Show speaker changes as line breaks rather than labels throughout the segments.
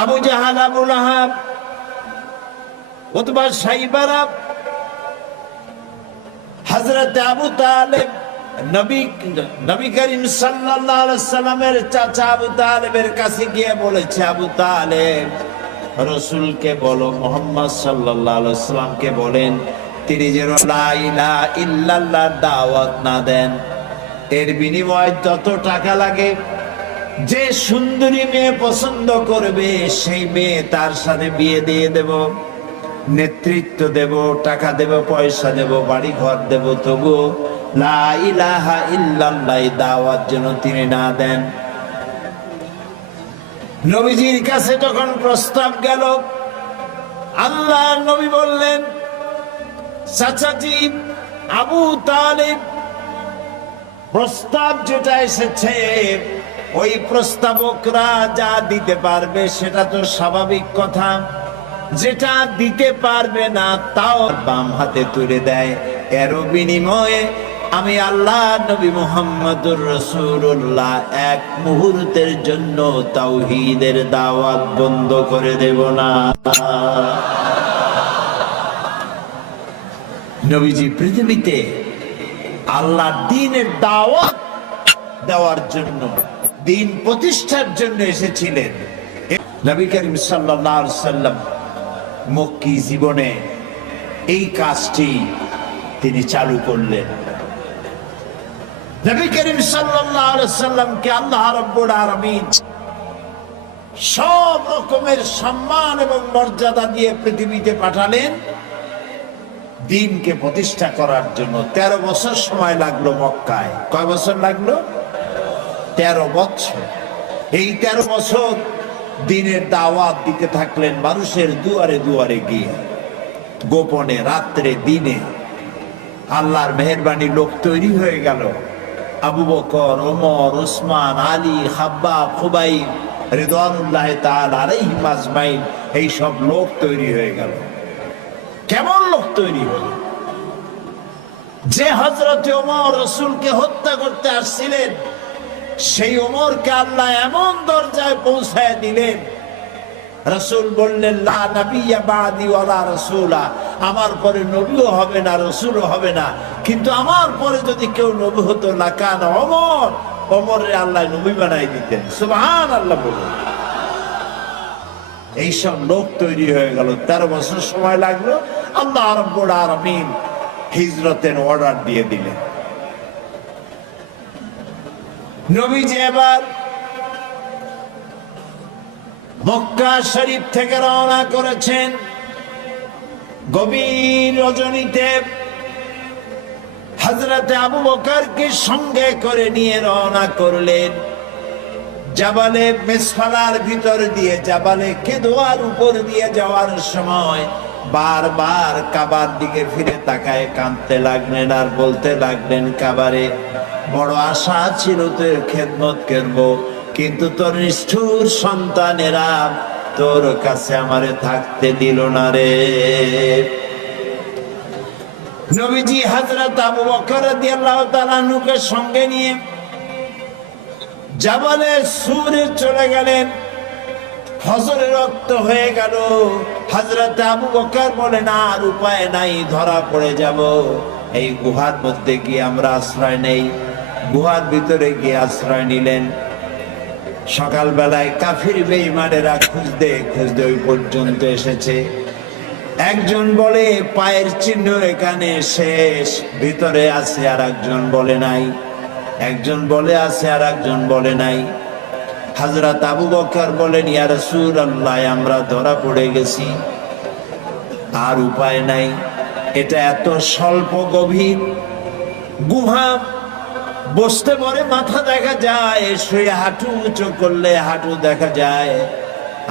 আবু জাহাল, আবু লাহাব অথবা সাইবারা হজরত আবু তালেব চাচা আবু গিয়ে বলেছে, আবু রসুলকে মোহাম্মদ বলেন, তিনি যেন দাওয়াত না দেন। এর বিনিময়ে যত টাকা লাগে যে সুন্দরী মেয়ে পছন্দ করবে, সেই মেয়ে তার সাথে বিয়ে দিয়ে দেব, নেতৃত্ব দেব, টাকা দেব, পয়সা দেব বাড়ি ঘর দেব। তবু লা ইলাহা ইল্লাল্লাহ দাওয়াত যেন তিনি না দেন। নবীজির কাছে যখন প্রস্তাব গেল, আল্লাহ নবী বললেন, চাচাজি, আবু তালিব, প্রস্তাব যেটা এসেছে ওই প্রস্তাবকরা যা দিতে পারবে সেটা তো স্বাভাবিক কথা। যেটা দিতে পারবে না, তাও বাম হাতে তুলে দেয়। এরও বিনিময়ে আমি আল্লাহ নবী মোহাম্মদুর রসুল্লাহ এক মুহূর্তের জন্য তাওহীদের দাওয়াত বন্ধ করে দেব না। নবীজি, পৃথিবীতে আল্লাহ দিনের দাওয়াত দেওয়ার জন্য দিন প্রতিষ্ঠার জন্য এসেছিলেন। নবী করিম সাল্লাম মক্কি জীবনে এই কাজটি তিনি চালু করলেন। নবী করিম সাল্লামকে আল্লাহ সব রকমের সম্মান এবং মর্যাদা দিয়ে পৃথিবীতে পাঠালেন। দিনকে প্রতিষ্ঠা করার জন্য তেরো বছর সময় লাগল মক্কায়। কয় বছর লাগল? তেরো বছর। এই তেরো বছর দিনের দাওয়াত দিতে থাকলেন মানুষের দুয়ারে দুয়ারে গিয়ে। গোপনে, রাত্রে, দিনে আল্লাহর মেহরবানি লোক তৈরি হয়ে গেল। আবু বকর, ওমর, ওসমান, আলী হাব্বা খুবাই রেদানুল্লাহ তাল আলাইহিম আজমাইন এই সব লোক তৈরি হয়ে গেল। কেমন লোক তৈরি হলো? যে হজরত ওমর রসুলকে হত্যা করতে আসছিলেন সেই ওমরকে আল্লাহ এমন দরজায় পৌঁছায় দিলেন। রসুল বললেন আমার পরে নবীও হবে না, রসুলও হবে না। কিন্তু আমার পরে যদি কেউ নবী হতো, না কান অমর অমরের আল্লাহ নবী বানাই দিতেন। সুবহান আল্লাহ বলুন। এইসব লোক তৈরি হয়ে গেল। তেরো বছর সময় লাগল। আল্লাহ রব্বুল আলামিন হিজরতের অর্ডার দিয়ে দিলেন। নবীজি এবার মক্কা শরীফ থেকে রওনা করেছেন। গভীর রজনীতে হজরতে আবু বকরকে সঙ্গে করে নিয়ে রওনা করলেন। জাবালে মেসফালার ভিতর দিয়ে, জাবালে কেদোয়ার উপর দিয়ে যাওয়ার সময় বারবার কাবার দিকে ফিরে তাকায়, কাঁদতে লাগলেন আর বলতে লাগলেন, কাবারে বড় আশা ছিল তোর খেদমত করব, কিন্তু তোর নিষ্ঠুর সন্তানেরা তোর কাছে আমারে থাকতে দিল না রে। নবীজি হজরত আবু বকর রাদিয়াল্লাহু তাআলা নুকে সঙ্গে নিয়ে জাবালে সুরে চলে গেলেন। হজরে রক্ত হয়ে গেল। হজরত আবু বকর বলে, না, আর উপায় নাই, ধরা পড়ে যাব। এই গুহার মধ্যে গিয়ে আমরা আশ্রয় নেই। গুহার ভিতরে গিয়ে আশ্রয় নিলেন। সকালবেলায় কাফির বেইমানেরা খুঁজতে খুঁজতে ওই পর্যন্ত এসেছে। একজন বলে, পায়ের চিহ্ন এখানে শেষ, ভিতরে আছে আর একজন বলে নাই। একজন বলে, আছে আর একজন বলে নাই। হাজরাত আবু বকর বলেন ইয়ার সুর রাসূলুল্লাহ, আমরা ধরা পড়ে গেছি। আর উপায় নাই। এটা এত স্বল্প গভীর। গুহা বসতে পরে মাথা দেখা যায়, শুয়ে হাঁটু উঁচু করলে হাঁটু দেখা যায়।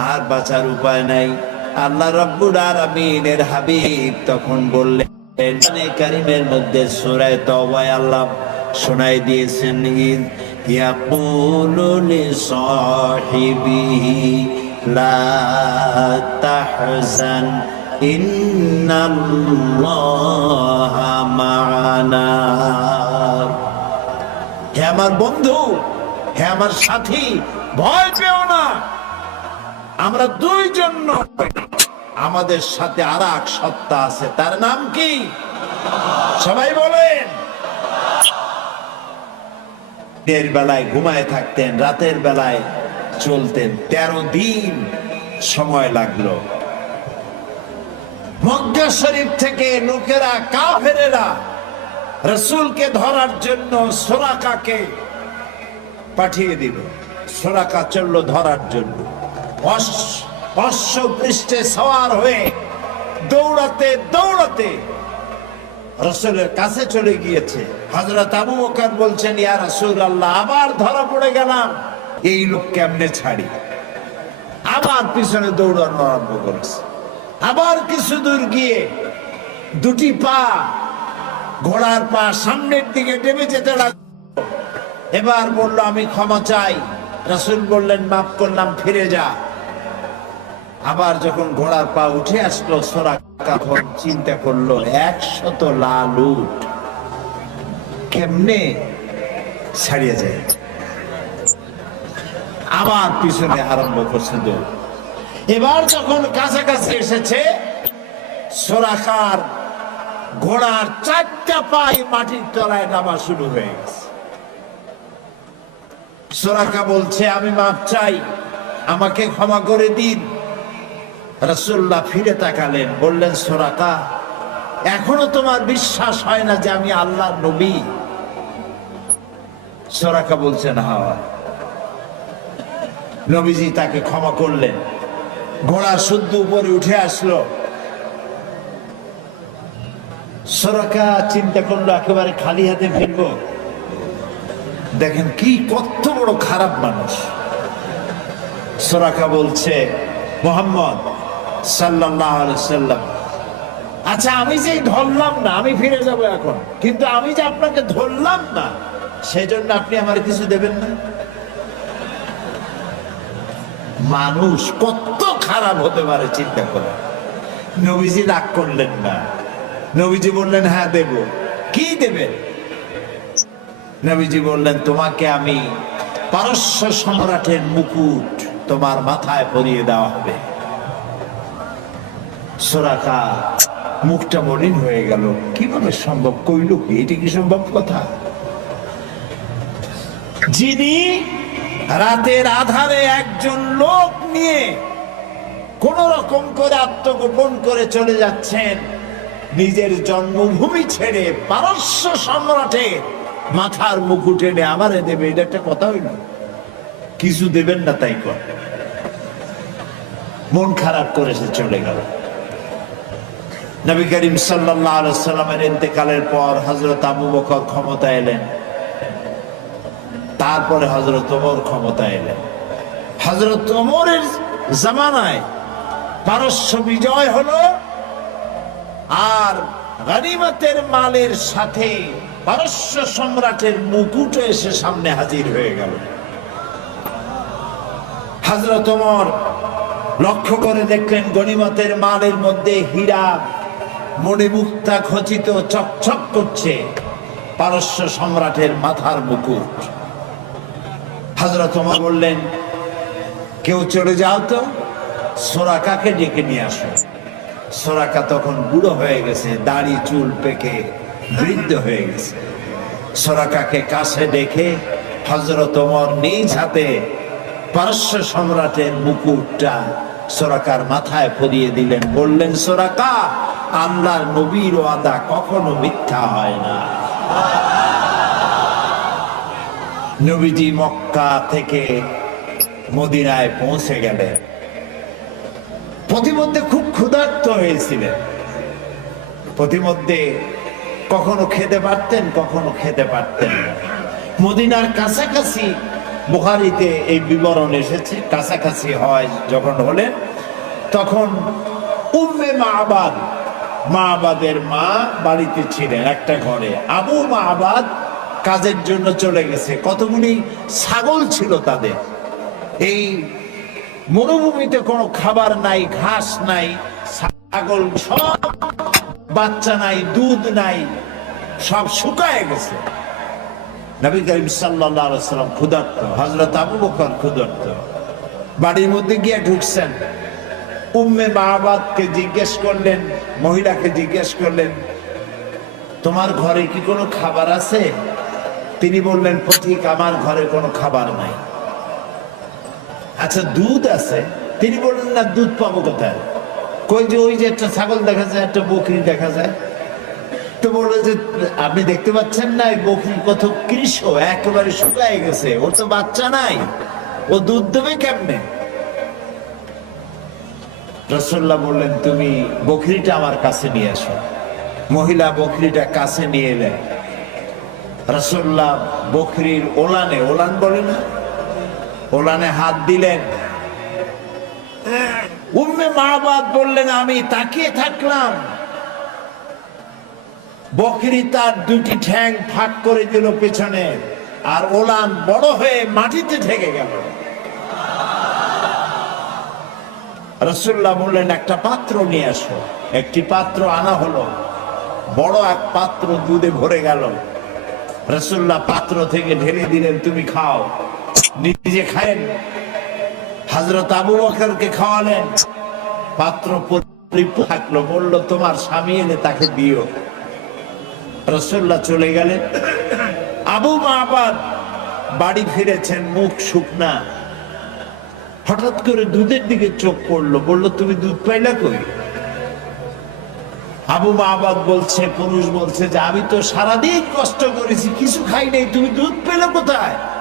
আর বাঁচার উপায় নাই। আল্লাহ রব্বুল আমিনের হাবিব তখন বললেন কারিমের মধ্যে সূরায়ে তওবায় আল্লাহ শোনাই দিয়েছেন, ইদ ইয়াকুলু লিসাহিবিহি লা তাহজান, ইন্নাল্লাহা আমার বন্ধু, হে আমার সাথী, ভয় পেও না। আমরা দুইজন। আমাদের সাথে আর এক সত্তা আছে। তার নাম কি? সবাই বলেন। দিনের বেলায় ঘুমায় থাকতেন, রাতের বেলায় চলতেন। তেরো দিন সময় লাগল। মক্কা শরীফ থেকে লোকেরা কাফেরেরা রসুলকে ধরার জন্য সোরাকাকে পাঠিয়ে দিল। সোরাকা চলল ধরার জন্য। অশ্ব- পৃষ্ঠে সওয়ার হয়ে দৌড়াতে দৌড়াতে রসুলের কাছে চলে গিয়েছে। হজরত আবু বকর বলছেন, ইয়া রসুল আল্লাহ আবার ধরা পড়ে গেলাম। এই লোক কেমনে ছাড়ি? আবার পিছনে দৌড়ানো আরম্ভ করেছে। আবার কিছু দূর গিয়ে দুটি পা ঘোড়ার পা সামনের দিকে টেপে যেতে লাগল। এবার বলল, আমি ক্ষমা চাই। রসুল বললেন, মাফ করলাম, ফিরে যা। আবার যখন ঘোড়ার পা উঠে আসলো সোরা তখন চিন্তা করল, একশত লাল উঠ কেমনে ছাড়িয়ে যায়? আবার পিছনে আরম্ভ করছে দৌড়। এবার যখন কাছাকাছি এসেছে, সোরাকার ঘোড়ার চারটা পাই মাটির তলায় নামা শুরু হয়ে গেছে। সোরাকা বলছে, আমি মাপ চাই, আমাকে ক্ষমা করে দিন। রসুল্লাহ ফিরে তাকালেন, বললেন, সোরাকা, এখনও তোমার বিশ্বাস হয় না যে আমি আল্লাহ নবী? সোরাকা বলছেন, হাওয়া। নবীজি তাকে ক্ষমা করলেন। ঘোড়া শুদ্ধ উপরে উঠে আসলো। সোরাকা চিন্তা করল, একেবারে খালি হাতে ফিরবো। দেখেন কি কত বড় খারাপ মানুষ। সোরাকা বলছে, মোহাম্মদ সাল্লাহ সাল্লাম আচ্ছা আমি যে ধরলাম না, আমি ফিরে যাব এখন, কিন্তু আমি যে আপনাকে ধরলাম না সেই জন্য আপনি আমার কিছু দেবেন না? মানুষ কত খারাপ হতে পারে, চিন্তা করে নবীজি রাগ করলেন না। নবীজি বললেন হ্যাঁ দেব। কি দেবেন? নবীজি বললেন, তোমাকে আমি পারস্য সম্রাটের মুকুট তোমার মাথায় পরিয়ে দেওয়া হবে। সোরাকা মুখটা মলিন হয়ে গেল। কীভাবে সম্ভব? কইল কি? এটি কি সম্ভব কথা? যিনি রাতের আধারে একজন লোক নিয়ে কোন রকম করে আত্মগোপন করে চলে যাচ্ছেন নিজের জন্মভূমি ছেড়ে পারস্য সম্রাটের মাথার মুকুট এনে আমারে দেবে, এটা একটা কথা হইল। কিছু দেবেন না তাই কর। মন খারাপ করে সে চলে গেল। নবী করিম সাল্লামের ইন্তেকালের পর হজরত আবু বকর ক্ষমতা এলেন। তারপরে হজরত ওমর ক্ষমতা এলেন। হজরত ওমরের জামানায় পারস্য বিজয় হলো আর গানিমতের মালের সাথে পারস্য সম্রাটের মুকুট এসে সামনে হাজির হয়ে গেল। হজরত লক্ষ্য করে দেখলেন গনিমতের মালের মধ্যে হীরা, মণিমুক্তা খচিত চকচক করছে পারস্য সম্রাটের মাথার মুকুট। হজরত বললেন, কেউ চলে যাও তো সোরাকাকে ডেকে নিয়ে আসো? সোরাকা তখন বুড়ো হয়ে গেছে, দাড়ি, চুল পেকে বৃদ্ধ হয়ে গেছে। সোরাকাকে কাছে ডেকে হজরত ওমর নিজ হাতে পারস্য সম্রাটের মুকুটটা সরাকার মাথায় পরিয়ে দিলেন, বললেন, সরাকা আল্লাহর নবীর ওয়াদা কখনো মিথ্যা হয় না। নবীজি মক্কা থেকে মদিনায় পৌঁছে গেলেন। প্রতিমধ্যে খুব ক্ষুধার্ত হয়েছিলেন। প্রতিমধ্যে কখনো খেতে পারতেন, কখনো খেতে পারতেন মদিনার কাছাকাছি বুখারিতে এই বিবরণ এসেছে, কাছাকাছি হয় যখন হলেন, তখন উম্মে মাহবাদ মাহবাদের মা বাড়িতে ছিলেন একটা ঘরে। আবু মাহবাদ কাজের জন্য চলে গেছে। কতগুলি ছাগল ছিল তাদের। এই মরুভূমিতে কোনো খাবার নাই, ঘাস নাই, ছাগল সব, বাচ্চা নাই, দুধ নাই, সব শুকায় গেছে। নবী করিম সাল্লাম ক্ষুধার্ত, হযরত আবু বকর ক্ষুধার্ত। বাড়ির মধ্যে গিয়ে ঢুকছেন। উম্মে মাহবাদকে জিজ্ঞেস করলেন, মহিলাকে জিজ্ঞেস করলেন, তোমার ঘরে কি কোনো খাবার আছে? তিনি বললেন পথিক আমার ঘরে কোনো খাবার নাই। আচ্ছা দুধ আছে। তিনি বললেন, না, দুধ পাবো কোথায়? কই যে, ওই যে একটা ছাগল দেখা যায়, একটা বকরি দেখা যায়। তো বলল যে, আপনি দেখতে পাচ্ছেন না, এই বকরি কত কৃষ একেবারে শুকায় গেছে, ওর তো বাচ্চা নাই, ও দুধ দেবে কেমনে? রসল্লাহ বললেন, তুমি বকরিটা আমার কাছে নিয়ে আসো, মহিলা বকরিটা কাছে নিয়ে এলেন রসল্লাহ বকরির ওলানে, ওলান বলে না ওলানে হাত দিলেন। উম্মে মাহবাদ বললেন, আমি তাকিয়ে থাকলাম। বকরি তার দুটি ঠ্যাং ফাঁক করে দিল পেছনে, আর ওলান বড় হয়ে মাটিতে ঠেকে গেল। রসুল্লাহ বললেন, একটা পাত্র নিয়ে আসো। একটি পাত্র আনা হলো। বড় এক পাত্র দুধে ভরে গেল। রসুল্লাহ পাত্র থেকে ঢেলে দিলেন, তুমি খাও। নিজে খায়েন। হাজরত আবু বকরকে খাওয়ালেন। পাত্র থাকল, বলল, তোমার স্বামী এলে তাকে দিও। রসুল্লাহ চলে গেলেন। আবু মাহবাদ বাড়ি ফিরেছেন, মুখ শুকনা। হঠাৎ করে দুধের দিকে চোখ পড়ল, বলল, তুমি দুধ পাইলা কই? আবু মাহবাদ বলছে, পুরুষ বলছে যে, আমি তো সারাদিন কষ্ট করেছি, কিছু খাই নাই, তুমি দুধ পেলে কোথায়?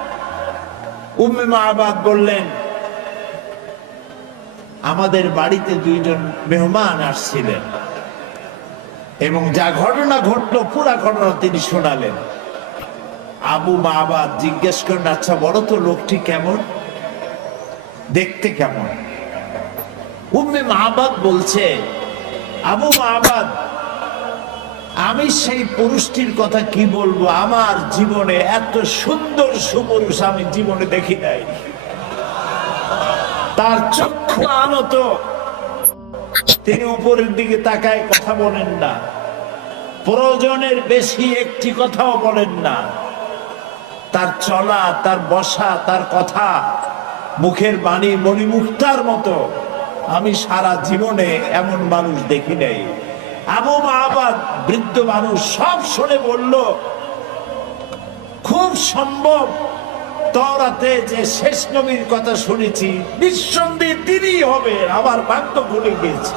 উম্মে মাহবাদ বললেন, আমাদের বাড়িতে দুইজন মেহমান আসছিলেন এবং যা ঘটনা ঘটলো, পুরা ঘটনা তিনি শোনালেন। আবু মাহবাদ জিজ্ঞেস করেন আচ্ছা বলো তো লোকটি কেমন? দেখতে কেমন? উম্মে মাহবাদ বলছে, আবু মাহবাদ আমি সেই পুরুষটির কথা কি বলব? আমার জীবনে এত সুন্দর সুপুরুষ আমি জীবনে দেখি নাই। তার চক্ষু আনত। তিনি উপরের দিকে তাকায় কথা বলেন না। প্রয়োজনের বেশি একটি কথাও বলেন না। তার চলা, তার বসা, তার কথা মুখের বাণী মণিমুক্তার মতো আমি সারা জীবনে এমন মানুষ দেখি নাই। আবু মাহবাদ বৃদ্ধ মানুষ সব শুনে বলল, খুব সম্ভব তরাতে যে শেষ নবীর কথা শুনেছি, নিঃসন্দেহে তিনি হবে আমার বাক্য ভুলে গিয়েছে।